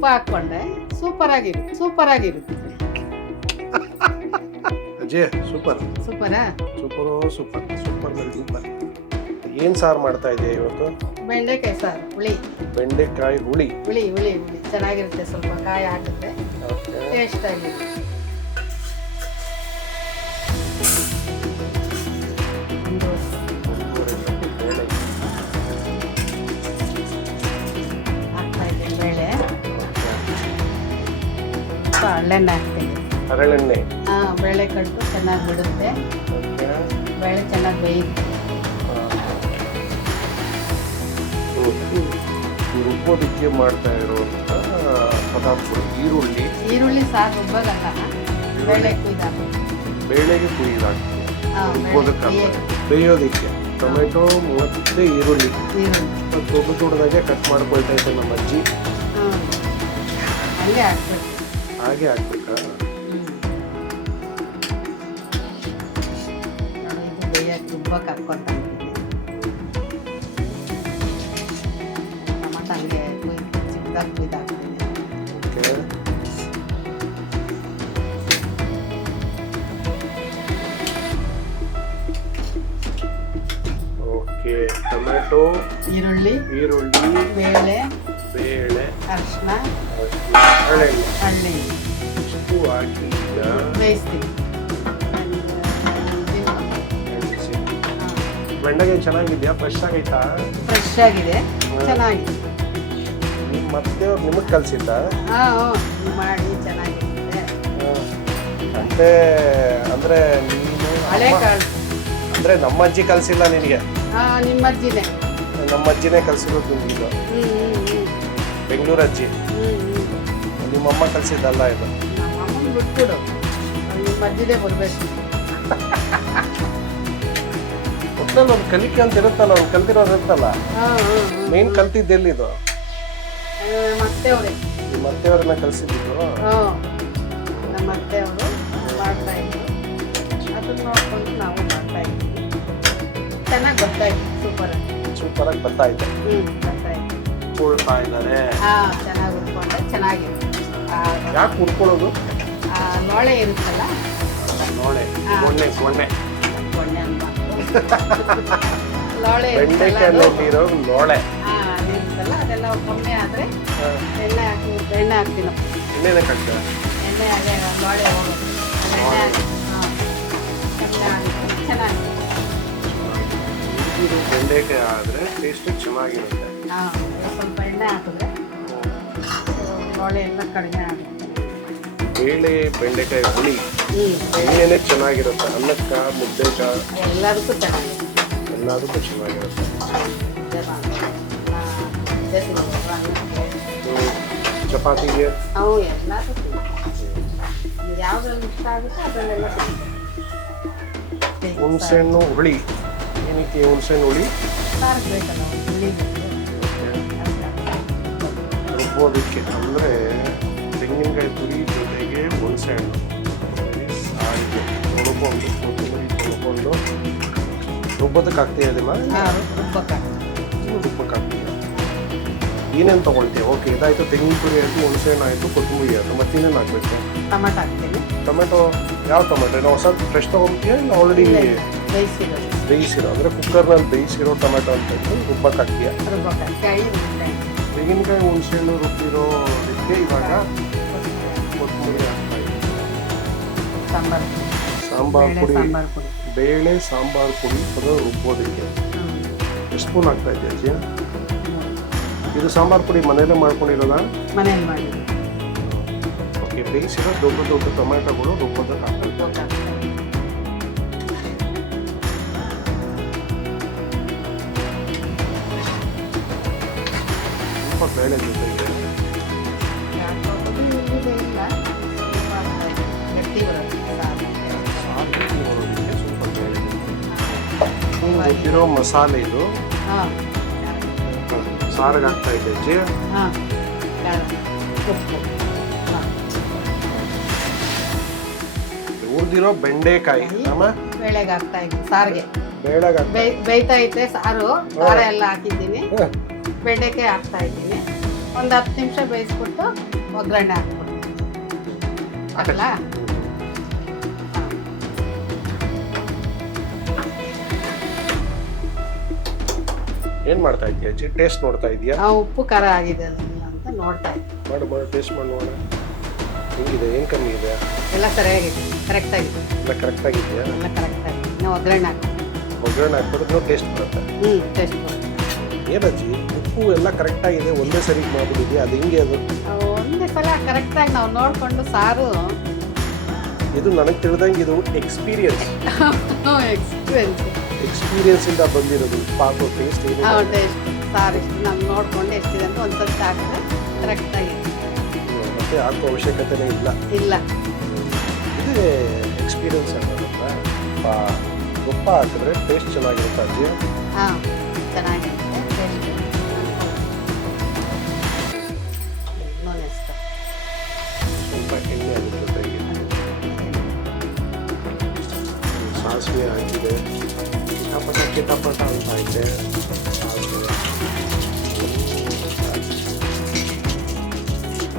ತುಪ್ಪ ಹಾಕ್ಕೊಂಡೆ ಸೂಪರ್ ಆಗಿರುತ್ತೆ. Ajay super ಸೂಪರಾ? Super ಮೇಲೆ ಸೂಪರ್. ಏನ್ ಸಾರು ಮಾಡ್ತಾ ಇದೆಯಾ ಇವತ್ತು? ಬೆಂಡೆಕಾಯಿ ಸಾರು, ಬೆಂಡೆಕಾಯಿ ಹುಳಿ. ಹುಳಿ ಚೆನ್ನಾಗಿರುತ್ತೆ. ಸ್ವಲ್ಪ ಕಾಯಿ ಹಾಕಿದ್ರೆ ಟೇಸ್ಟ್ ಆಗಿರುತ್ತೆ. ಹಾಕ್ತಾ ಇದ್ದೀನಿ ಬೇಳೆ, ಹರಳೆಣ್ಣೆ ಹಾಕ್ತೀನಿ. ಹರಳೆಣ್ಣೆ ಬೇಳೆ ಕಟ್ಟು ಚೆನ್ನಾಗಿ ಬಿಡುತ್ತೆ. ಬೇಳೆ ಚೆನ್ನಾಗಿ ಬೇಯುತ್ತೆ. ರುಬ್ಬೋದಕ್ಕೆ ಮಾಡ್ತಾ ಇರುವಂತ ಪದಾರ್ಥಗಳು ಈರುಳ್ಳಿ ಸಾರು ರುಬ್ಬೋದಲ್ಲ, ಬೇಳೆ ಕುಯ್ದಾಕ. ಬೇಳೆಗೆ ಕುಯ್ದಾಕ್ತೀವಿ. ರುಬ್ಬೋದಕ್ಕಲ್ಲ, ಬೇಯೋದಕ್ಕೆ. ಟೊಮೆಟೊ ಮತ್ತೆ ಈರುಳ್ಳಿ ದೊಡ್ಡದಾಗೆ ಕಟ್ ಮಾಡ್ಕೊಳ್ತಾ ಇದ್ದೆ ನಮ್ಮ ಅಜ್ಜಿ. ಹಾಗೆ ಹಾಕ್ಬೇಕಾ? ರುಬ್ಬಕ್ಕೆ ಹಾಕ್ಕೊಂತೀನಿ. ಟೊಮೆಟೊ ಹಂಗೆ ಚಿಕ್ಕದಾಗಿ ಕುಯ್ದಾಕ್ತೀನಿ. ಓಕೆ, ಟೊಮೆಟೊ, ಈರುಳ್ಳಿ, ಬೇಳೆ, ಅರಿಶಿನ, ಹರಳೆಣ್ಣೆ ಇಷ್ಟು ಹಾಕಿ ಬೇಯಿಸ್ತೀನಿ. ಬೆಂಡೆಕಾಯಿ ಚೆನ್ನಾಗಿದ್ಯಾ? ಫ್ರೆಶ್ ಆಗೈತಾ? ಫ್ರೆಶ್ ಆಗಿದೆ, ಚೆನ್ನಾಗಿದೆ. ಮತ್ತೆ ಅವ್ರು ನಿಮಗೆ ಕಲಿಸಿದ್ದ? ಮಾಡಿ ಚೆನ್ನಾಗಿರುತ್ತೆ. ಅಂದ್ರೆ ನೀನು ಹಳೆ ಕಾಳು ಅಂದ್ರೆ ನಮ್ಮ ಅಜ್ಜಿ ಕಲಿಸಿಲ್ಲ ನಿನಗೆ? ನಿಮ್ಮ ಅಜ್ಜಿನೇ. ನಮ್ಮ ಅಜ್ಜಿನೇ ಕಲಿಸಿರೋದು ನಿಮ್ಗೆ. ಬೆಂಗಳೂರು ಅಜ್ಜಿ. ನಿಮ್ಮಮ್ಮ ಕಲಿಸಿದ್ದಲ್ಲ ಇದು? ನಮ್ಮಮ್ಮನ ಬಿಟ್ಬಿಡು, ನಿಮ್ಮ ಅಜ್ಜಿದೇ ಬರಬೇಕು. ಒಟ್ಟಲ್ಲಿ ಒಂದು ಕಲಿಕೆ ಅಂತ ಇರುತ್ತಲ್ಲ, ಒಂದು ಕಲ್ತಿರೋದು ಇರುತ್ತಲ್ಲ. ಮೇನ್ ಕಲ್ತಿದ್ದೆಲ್ಲಿದು? ಮತ್ತೆಯವರೇ. ನಿಮ್ಮ ಅತ್ತೆಯವ್ರನ್ನ ಕಲಿಸಿದ್ದು? ನಮ್ಮ ಅತ್ತೆಯವರು ಮಾಡ್ತಾ ಇದ್ರು, ಅದನ್ನ ನೋಡ್ಕೊಂಡು ನಾವು ಮಾಡ್ತಾ ಇದ್ವಿ. ಚೆನ್ನಾಗಿ ಬರ್ತಾ ಇತ್ತು. ಸೂಪರ್ ಆಗಿ ಬರ್ತಾ ಇದೆ. ಬರ್ತಾ ಇತ್ತು. ಉಳ್ತಾ ಇದ್ದಾರೆ. ಚೆನ್ನಾಗಿ ಉಟ್ಕೊಂಡ್ರೆ ಚೆನ್ನಾಗಿದೆ. ಯಾಕೆ ಉಟ್ಕೊಳ್ಳೋದು? ಲೋಳೆ ಇರುತ್ತಲ್ಲ, ಗೊಣ್ಣೆ ಲೋಳೆ ಬೆಂಡೆಕಾಯಿರೋ ಲೋಳೆ ಇರುತ್ತಲ್ಲ, ಅದೆಲ್ಲ ಕಮ್ಮಿ ಆದ್ರೆ ಎಣ್ಣೆ ಹಾಕ್ತೀನಿ. ಎಣ್ಣೆನೇ ಕಟ್ಟ ಎಣ್ಣೆ ಅದೇ ಲೋಳೆ ಹೋಗೋದು. ಚೆನ್ನಾಗಿ ಬೆಂಡೆಕಾಯಿ ಆದ್ರೆ ಟೇಸ್ಟ್ ಚೆನ್ನಾಗಿರುತ್ತೆ. ಸ್ವಲ್ಪ ಎಣ್ಣೆ ಹಾಕಿದ್ರೆ ಲೋಳೆ ಎಲ್ಲ ಕಡಿಮೆ ಆಗುತ್ತೆ. ಬೇಳೆ ಬೆಂಡೆಕಾಯಿ ಹುಳಿ ಏನೇ ಚೆನ್ನಾಗಿರುತ್ತೆ. ಅನ್ನಕ್ಕ, ಮುದ್ದೆಗ ಎಲ್ಲದಕ್ಕೂ ಚೆನ್ನಾಗಿರುತ್ತೆ. ಚೆನ್ನಾಗಿರುತ್ತೆ. ಚಪಾತಿಗೆ ಎಲ್ಲದಕ್ಕೂ ಯಾವ್ದ್ರಲ್ಲಿ ಇಷ್ಟ ಆಗುತ್ತೆ ಅದರಲ್ಲೆಲ್ಲ. ಹುಣಸೆಹಣ್ಣು ಹುಳಿ. ಏನಕ್ಕೆ ಹುಣಸೆಹಣ್ಣು ಹುಳಿ? ಸಾರು ಬೇಕಲ್ಲ, ಹುಳಿ ರುಬ್ಬೋದಕ್ಕೆ. ಅಂದರೆ ತೆಂಗಿನಕಾಯಿ ತುರಿ ಜೊತೆಗೆ ಹುಣಸೆಹಣ್ಣು ಸಾರಿಗೆ ತೊಳ್ಕೊಂಡು, ಕೊತ್ತಂಬರಿ ತೊಳ್ಕೊಂಡು ರುಬ್ಬೋದಕ್ಕೆ ಹಾಕ್ತೀಯ? ಅದನ್ನ ರುಬ್ಬಕ್ಕೆ ಹಾಕ್ತೀಯ. ಏನೇನು ತೊಗೊಳ್ತೀಯ? ಓಕೆ, ಇದಾಯಿತು. ತೆಂಗಿನ ತುರಿ ಆಯಿತು, ಹುಣಸೆಹಣ್ಣು ಆಯಿತು, ಕೊತ್ತಂಬರಿ ಆಯಿತು. ಮತ್ತೇನೇನು ಹಾಕ್ಬೇಕು? ಟೊಮೆಟೊ ಹಾಕ್ತೀನಿ. ಟೊಮೆಟೊ ಯಾವ ಟೊಮೆಟೊ? ನಾವು ಹೊಸ ಫ್ರೆಶ್ ತೊಗೊಳ್ತೀಯ? ಇಲ್ಲ ಆಲ್ರೆಡಿ ಬೇಯಿಸಿರೋ ಅಂದರೆ ಕುಕ್ಕರ್ನಲ್ಲಿ ಬೇಯಿಸಿರೋ ಟೊಮೆಟೊ ಅಂತ ಇಟ್ಟು ರುಬ್ಬಕ್ಕೆ ಹಾಕ್ತೀಯ? ತೆಂಗಿನಕಾಯಿ ಹುಣಸೆಹಣ್ಣು ರುಬ್ಬಿರೋ ಇದಕ್ಕೆ ಇವಾಗ ಕೊತ್ತಂಬರಿ ಹಾಕ್ತಾ ಇದ್ದೀವಿ. ಸಾಂಬಾರು ಪುಡಿ, ಬೇಳೆ ಸಾಂಬಾರು ಪುಡಿ ಅದು ರುಬ್ಬೋದಕ್ಕೆ. ಎಷ್ಟು ಸ್ಪೂನ್ ಹಾಕ್ತಾ ಇದೆಯಾ ಅಜ್ಜಿ? ಇದು ಸಾಂಬಾರು ಪುಡಿ ಮನೆಯಲ್ಲೇ ಮಾಡ್ಕೊಂಡಿರೋದ? ಮನೆಯಲ್ಲಿ ಮಾಡಿದ್ದು. ಓಕೆ, ಬೇಯಿಸಿರೋ ದೊಡ್ಡ ಟೊಮೆಟೊಗಳು ರುಬ್ಬೋದಕ್ಕೆ ಹಾಕ್ತಾ ಸ್ವಲ್ಪ ಬೇಳೆ ಜೊತೆಗೆ ಗೊತ್ತಿರೋ ಮಸಾಲೆ ಇದು ಸಾರಿಗೆ ಹಾಕ್ತಾ ಇದೆ ಅಜ್ಜಿ. ಹುರಿದಿರೋ ಬೆಂಡೆಕಾಯಿ ಬೇಳೆಗೆ ಹಾಕ್ತಾ ಇದ್ದೀನಿ. ಸಾರಿಗೆ ಬೇಳೆಗೆ ಬೇಯ್ತಾ ಐತೆ ಸಾರು. ಖಾರ ಎಲ್ಲ ಹಾಕಿದ್ದೀನಿ. ಬೆಂಡೆಕಾಯಿ ಹಾಕ್ತಾ ಇದ್ದೀನಿ. ಒಂದು 10 ನಿಮಿಷ ಬೇಯಿಸ್ಬಿಟ್ಟು ಒಗ್ಗರಣೆ ಹಾಕ್ಬಿಟ್ಟು ಹಾಕಲ್ಲ. ಏನ್ ಮಾಡ್ತಾ ಇದೀಯ ಅಜ್ಜಿ? ಟೇಸ್ಟ್ ನೋಡ್ತಾ ಇದೀಯಾ? ಉಪ್ಪು ಖಾರ ಆಗಿದೆ ಅಂತ ನೋಡ್ತಾ ಇದ್ದೆ. ಮಾಡು ಟೇಸ್ಟ್ ಮಾಡಿ ನೋಡೋಣ. ಹೆಂಗಿದೆ? ಏನ್ ಕಮ್ಮಿ ಇದೆ? ಎಲ್ಲ ಸರಿಯಾಗಿದೆ, ಕರೆಕ್ಟ್ ಆಗಿದೆ. ಎಲ್ಲ ಕರೆಕ್ಟ್ ಆಗಿದೆಯಾ? ಎಲ್ಲ ಕರೆಕ್ಟ್ ಆಗಿದೆ. ನಾವು ಒಗ್ಗರಣೆ ಹಾಕ್ತೀವಿ. ಒಗ್ಗರಣೆ ಹಾಕ್ಬಿಟ್ಟು ಟೇಸ್ಟ್ ಬರುತ್ತೆ. ಟೇಸ್ಟ್ ಬರುತ್ತೆ. ಏನಜ್ಜಿ ಉಪ್ಪು ಎಲ್ಲ ಕರೆಕ್ಟ್ ಆಗಿದೆ, ಒಂದೇ ಸರಿ ಮಾಡ್ಬಿಟ್ಟಿದ್ಯಾ? ಅದು ಹೆಂಗೆ ಅದು? ಒಂದೇ ಸಲ ಕರೆಕ್ಟಾಗಿ ನಾವು ನೋಡಿಕೊಂಡು ಸಾರು. ಇದು ನನಗೆ ತಿಳಿದಂಗೆ ಇದು ಎಕ್ಸ್ಪೀರಿಯನ್ಸ್ ಎಕ್ಸ್ಪೀರಿಯನ್ಸ್ ಇಂದ ಬಂದಿರೋದು. ಪಾಕೋ ಟೇಸ್ಟ್ ಟೇಸ್ಟ್ ಸಾರು ಇಷ್ಟು ನಾವು ನೋಡ್ಕೊಂಡು ಎಷ್ಟಿದೆ ಅಂತ ಒಂದು ಸ್ವಲ್ಪ ಹಾಕಿದ್ರೆ ಕರೆಕ್ಟಾಗಿ. ಮತ್ತೆ ಹಾಕೋ ಅವಶ್ಯಕತೆನೇ ಇಲ್ಲ. ಇದೇ ಎಕ್ಸ್ಪೀರಿಯನ್ಸ್ ಅನ್ನೋದಲ್ಲ. ತುಪ್ಪ ಹಾಕಿದ್ರೆ ಟೇಸ್ಟ್ ಚೆನ್ನಾಗಿರುತ್ತೆ ಅಜ್ಜಿ. ಚೆನ್ನಾಗಿರುತ್ತೆ ಟೇಸ್ಟ್. ಸ್ವಲ್ಪ ಎಣ್ಣೆ ಆಗುತ್ತೆ ಜೊತೆಗೆ. ಸಾಸಿವೆ ಹಾಕಿದೆ, ಕಿಟಪಟ ಅಂತ ಐತೆ ಸಾಸಿವೆ.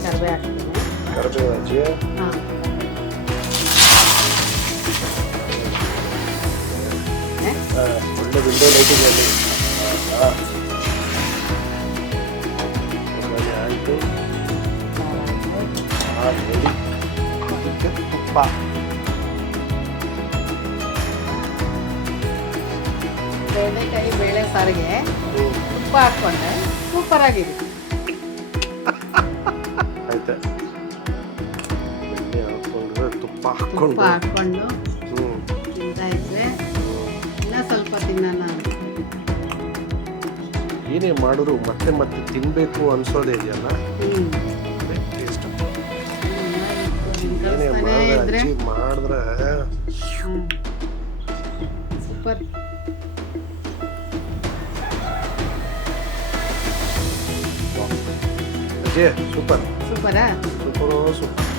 ಕರಿಬೇವು ಹಾಕ್ತೀನಿ. ಕರಿಬೇವು ಅಜ್ಜಿ. ಒಳ್ಳೆ ವಿಂಡೋ ಲೈಟಿಂಗ್ ಅಲ್ಲಿ ಆಯಿತು. ರೆಡಿ. ಅದಕ್ಕೆ ತುಪ್ಪ. ಬೆಂಡೆಕಾಯಿ ಬೇಳೆ ಸಾರಿಗೆ ತುಪ್ಪ ಹಾಕ್ಕೊಂಡ್ರೆ ಸೂಪರ್ ಆಗಿದೆ. ಆಯ್ತಾ? ಎಣ್ಣೆ ಹಾಕ್ಕೊಂಡ್ರೆ ತುಪ್ಪ ಹಾಕ್ಕೊಂಡು ತಿಂತಾ ಇದ್ರೆ ಇನ್ನೂ ಸ್ವಲ್ಪ ತಿನ್ನೋಣ. ಏನೇ ಮಾಡಿದ್ರು ಮತ್ತೆ ಮತ್ತೆ ತಿನ್ಬೇಕು ಅನ್ಸೋದೇ ಇದೆಯಲ್ಲ. ಟೇಸ್ಟ್ ಏನೇ ಮಾಡಿದ್ರೆ ಅಜ್ಜಿ ಮಾಡಿದ್ರೆ ಸೂಪರ್. ಅಜ್ಜಿ ಸೂಪರ್. ಸೂಪರಾ? ಸೂಪರ್.